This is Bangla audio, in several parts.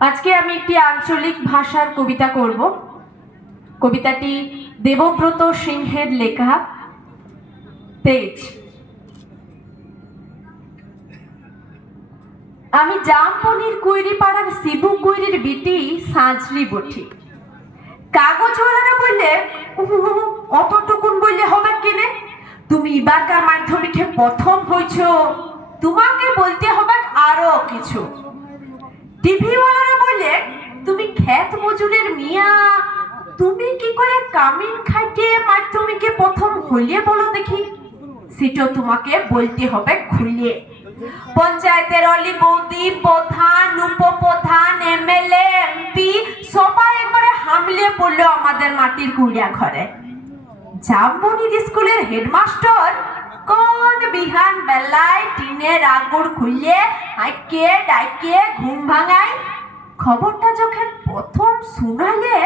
আজকে আমি একটি আঞ্চলিক ভাষার কবিতা করব। কবিতাটি দেবব্রত সিংহের লেখা তেজ। আমি জামপনির কুইরি পাড়ার শিবু কুইরির বিটি সাঁঝলি বটি কাগজ ওয়ালারা বললে "উহু, অতটুকুন বললে হবে কিনে? তুমি এবারকার মাধ্যমিকে প্রথম হয়েছ তোমাকে বলতে হবে আরও কিছু। টিভি ওয়ালারা বললে তুমি ক্ষেত মজুরের মিয়া, তুমি কি করে কামিন খাটিয়ে মাধ্যমিকে প্রথম হইলে বলো দেখি? সেটা তোমাকে বলতে হবে খুলে। পঞ্চায়েতের অলি বৌদি, প্রধান, উপপ্রধান, এমএলএ, এমপি, সবাই একবারে হামলে পড়ল আমাদের মাটির কুড়িয়া ঘরে জামবনির স্কুলের হেডমাস্টার কোন বিহান বেলায় টিনের আগুর খুললে হাইকে ডাইকে ঘুম ভাঙায়? খবরটা যখন প্রথম শুনালে,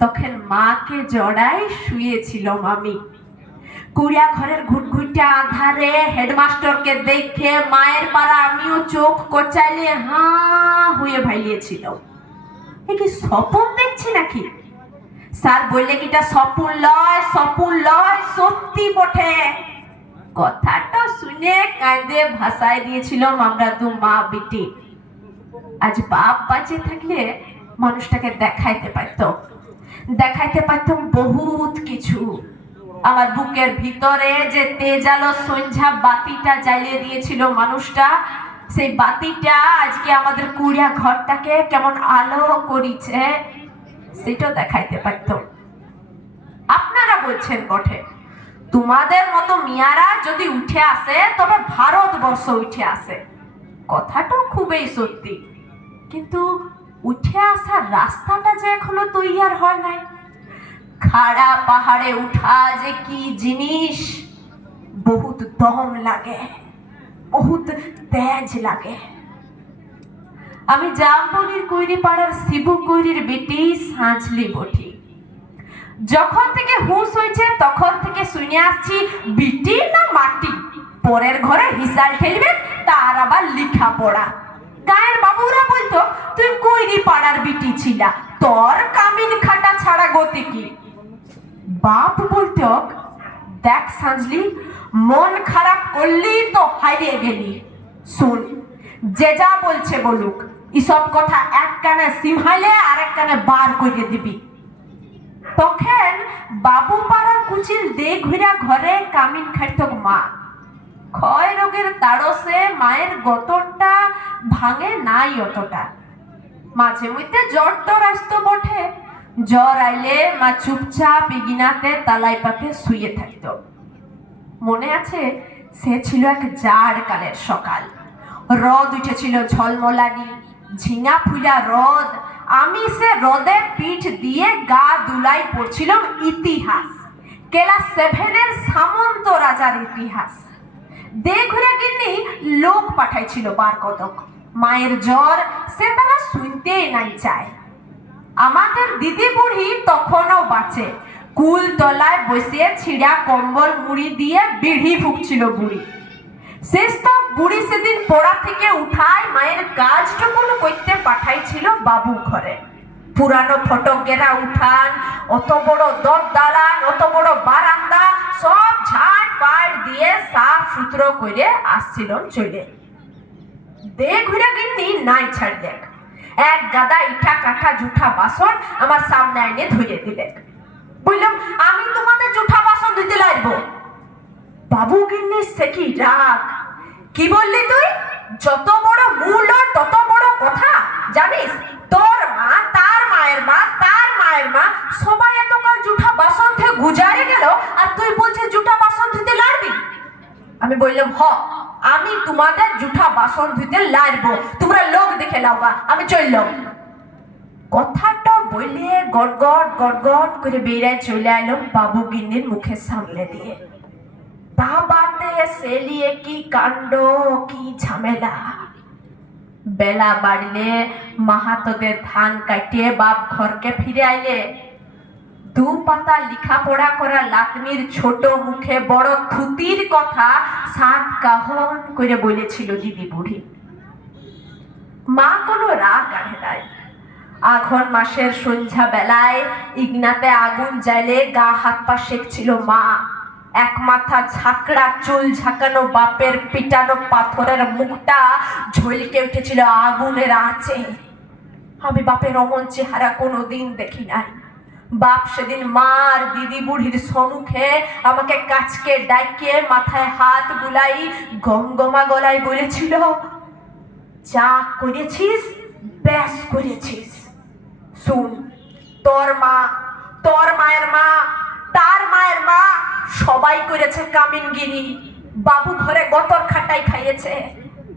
তখন মাকে জড়াই শুয়েছিল মামি। কুড়িয়া ঘরের ঘুটঘুটে আধারে হেডমাস্টারকে দেখে মায়ের পাড়া আমিও চোখ কচাইলে হাঁ হয়ে ভাইলিয়েছিল। এ কি স্বপন দেখছি নাকি? স্যার বললে কিটা স্বপন লয় স্বপন লয়, সত্যি বটে। কথাটা শুনে কাঁদে, ভাসায় দিয়েছিলাম আমরা দু মা বিটি। আজ বাপ বাঁচে থাকলে মানুষটাকে দেখাইতে পারতাম দেখাইতে পারতাম বহুত কিছু। আমার বুকের ভিতরে যে তেজালো সন্ধ্যা বাতিটা জ্বালিয়ে দিয়েছিল মানুষটা, সেই বাতিটা আজকে আমাদের কুড়িয়া ঘরটাকে কেমন আলো করিছে সেটা দেখাইতে পারতাম আপনারা বলছেন বটে। তোমাদের মতো মিয়ারা যদি উঠে আসে, তবে ভারতবর্ষ উঠে আসে। কথাটা খুবই সত্যি। কিন্তু উঠে আসার রাস্তাটা যে এখনও তৈয়ার হয় নাই। খাড়া পাহাড়ে উঠা যে কি জিনিস। বহুত দম লাগে, বহুত তেজ লাগে। আমি জামবনির কৈরি পাড়ার শিবু কৈরির বেটি সাঁচলি বটি। যখন থেকে হুঁশ হয়েছে, তখন থেকে শুনে আসছি বিটি না মাটি? পরের ঘরে হিসাল ঠেলবে, তার আবার লিখা পড়া গায়ের বাবুরা বলতো, তুই কৈরি পাড়ার বিটি ছিলা? তোর কামিন খাটা ছাড়া গতি কি? বাপ বলতো, দেখ সাঁঝলি মন খারাপ করলি তো হারিয়ে গেলি। শুন, যে যা বলছে বলুক, এসব কথা এক কানে সিমহাইলে আর এক কানে বার করে দিবি। তখন বাবু পাড়ার কুচিল দে ঘুরা ঘরে কামিন খাইতক মা। ক্ষয় রোগের তাড়সে মায়ের গতরটা ভাঙে নাই অতটা। মাঝে মধ্যে জ্বর টর আসতো বটে, জ্বর আইলে মা চুপচাপ ইগিনাতে তালাই পাতে শুয়ে থাকত। মনে আছে, সে ছিল এক জাড় কালের সকাল। রদ উঠেছিল ঝলমলানি, ঝিঙা ফুলা রদ আমি সে রদে পিঠ দিয়ে গা দুলাই পড়ছিলাম ইতিহাস। কেলা সেভেনের সামন্ত রাজার ইতিহাস। দেখুরে গিন্নি, লোক পাঠাইছিল বার কতক মায়ের জ্বর সে তারা শুনতেই নাই চায়। আমাদের দিদি বুড়ি তখনও বাঁচে। কুল তলায় বসে ছিঁড়া কম্বল মুড়ি দিয়ে বিড়ি ফুকছিল বুড়ি। শেষ তো বুড়ি সেদিন পড়া থেকে উঠায় মায়ের কাজটুকুন করতে পাঠাইছিল বাবু ঘরে। পুরানো ফটকেরা উঠান, অত বড় দর দালান অত বড় বারান্দা, সব ঝাড় পাট দিয়ে সাফ সুতরো করে আসছিল চলে দে ঘুরে গিন্নি, নাই ছাড় দেখ। এক গাদা ইঠা কাঠা জুঠা বাসন আমার সামনে এনে ধুয়ে দিলে। বললাম, আমি তোমাদের জুঠা বাসন ধুতে লাগবো? বাবু গিন্নি সে কি রাগ? কি বললি তুই? যত বড় মূল তত বড় কথা, জানিস? তোর মা, তার মায়ের মা, তার মায়ের মা, সবাই এত কাল জুঠা বাসন থেকে গুজারে গেল, আর তুই বলছিস জুঠা বাসন ধুতে লাগবি আমি বললাম, হ, আমি তোমাদের জুঠা বাসন ধুতে লাগবো তোমরা লোক দেখে লাওবা আমি চললাম। কথাটা বলে গড়গড় গড়গড় করে বেড়ায় চলে এলো বাবু গিন্নির মুখের সামনে দিয়ে। তা সেলিয়ে কি কাণ্ড, কি ঝামেলা? বেলা বাড়লে মাহাতদের ধান কাটিয়ে বাপ ঘরকে ফিরে আইলে দু পাতা লেখাপড়া করা লাকনির ছোট মুখে বড় থুতির কথা সাত কাহন করে বলেছিল দিদি বুড়ি। মা কোনো রাগ আনে নাই। আঘন মাসের সন্ধ্যা বেলায় ইগনাতে আগুন জ্বালে গা হাত পা সেকছিল মা। এক মাথা ঝাঁকড়া, চুল ঝাঁকানো, বাপের পিটানো পাথরের মুখটা ঝলকে উঠেছিল আগুনের আঁচে। আমি বাপের অমন চেহারা কোনো দিন দেখি নাই। বাপ সেদিন মার দিদি বুড়ির সম্মুখে আমাকে কাছকে ডাকিয়ে মাথায় হাত বুলাই গঙ্গমা গলায় বলেছিল, যা করেছিস, ব্যাস করেছিস। শুন, তোর মা, তার মায়ের মা সবাই করেছে কামিনগিরি। বাবু ঘরে গতর খাটাই খাইয়েছে।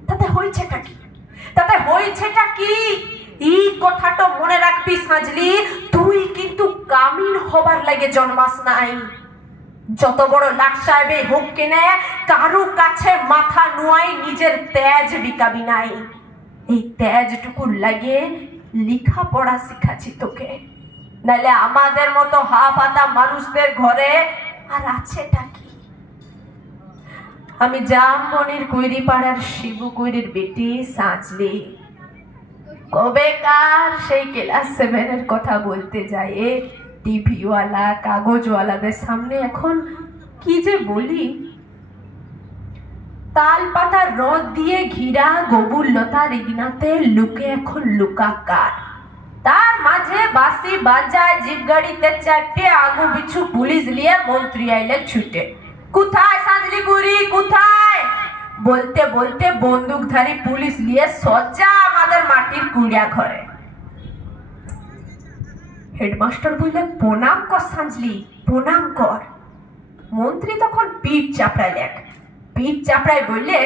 তাতে হয়েছেটা কি? তাতে হয়েছেটা কি? এই কথাটা মনে রাখবি সাজলি তুই কিন্তু কামিন হবার লাগে জন্মাস নাই। যত বড় লাট সাহেবে হোক কেনে, কারও কাছে মাথা নুয়াই নিজের তেজ বিকাবি নাই। এই তেজটুকু লাগে লেখা পড়া শিখাচ্ছি তোকে। নাহলে আমাদের মতো হা পাতা মানুষদের ঘরে আর আছেটা কি? আমি জামবনির কৈরি পাড়ার শিবু কৈরির বেটি সাঁচলি। কবেকার সেই ক্লাস সেভেনের কথা বলতে যায় এ টিভিওয়ালা, কাগজওয়ালাদের সামনে এখন কি যে বলি? তাল পাতার রদ দিয়ে ঘিরা গবুল লতার ইগনাতে লুকে এখন লুকাকার। তার মাঝে বাসি বাজায় জিপ গাড়িতে চারটে আগু বিছু পুলিশ নিয়ে মন্ত্রী আইলে ছুটে কোথায় সাজলি গুড়ি কোথায় বলতে বলতে বন্দুকধারী পুলিশ নিয়ে সজ্জা আমাদের মাটির কুড়িয়া ঘরে হেডমাস্টার বললে প্রণাম কর সাজলি প্রণাম কর মন্ত্রী তখন পিঠ চাপড়ালেন পিঠ চাপড়ায় বললে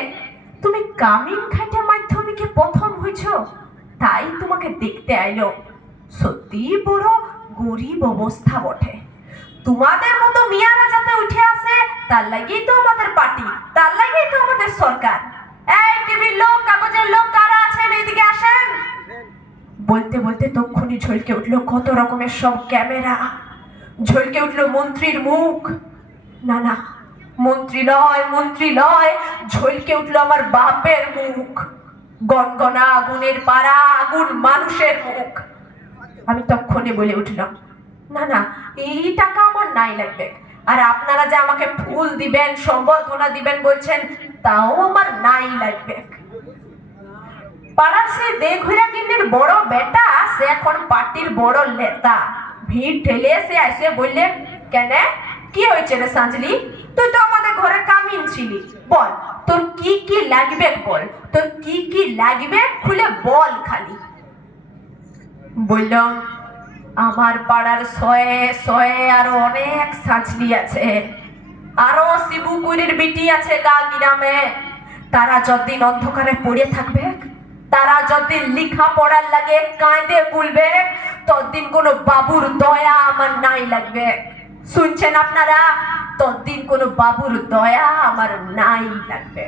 তুমি কামিন খাটে মাধ্যমিকে প্রথম হয়েছ তাই তোমাকে দেখতে আইলো সত্যি বড় গরিব অবস্থা বটে। তোমাদের মতো মিয়ারা যাতে উঠে আসে, তার লাগেই তো আমাদের পার্টি, তার লাগেই তো আমাদের সরকার। এই টিভির লোক, কাগজের লোক কারা আছেন? এইদিকে আসেন। বলতে বলতে তক্ষুনি ঝলকে উঠল কত রকমের সব ক্যামেরা। ঝলকে উঠল মন্ত্রীর মুখ। না না, মন্ত্রী লয় মন্ত্রী লয় ঝলকে উঠল আমার বাপের মুখ। গনগনা আগুনের পাড়া, আগুন মানুষের মুখ। আমি তক্ষণে বলে উঠলাম, না না, এই টাকা আমার নাই লাগবে। আর আপনারা যে আমাকে ফুল দিবেন, সম্বর্ধনা দিবেন বলছেন, তাও আমার নাই লাগবে। পাড়ার সে দেঘুরা কিন্নির বড় বেটা, সে এখন পার্টির বড় নেতা। ভিড় ঠেলে সে এসে বললে, কেন, কি হয়েছে রে সাঁজলি তুই তো আমাদের ঘরে কামিন ছিলি। বল, তোর কি কি লাগবে বল? তোর কি কি লাগবে খুলে বল খালি। বললাম, আমার পাড়ার শয়ে শয়ে আরও অনেক সাঁচলি আছে। আরও শিবুকুরির বিটি আছে গা গ্রামে। তারা যতদিন অন্ধকারে পড়ে থাকবে, তারা যতদিন লিখা পড়ার লাগে কাঁদে বলবে ততদিন কোনো বাবুর দয়া আমার নাই লাগবে। শুনছেন আপনারা? ততদিন কোনো বাবুর দয়া আমার নাই লাগবে।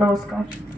নমস্কার।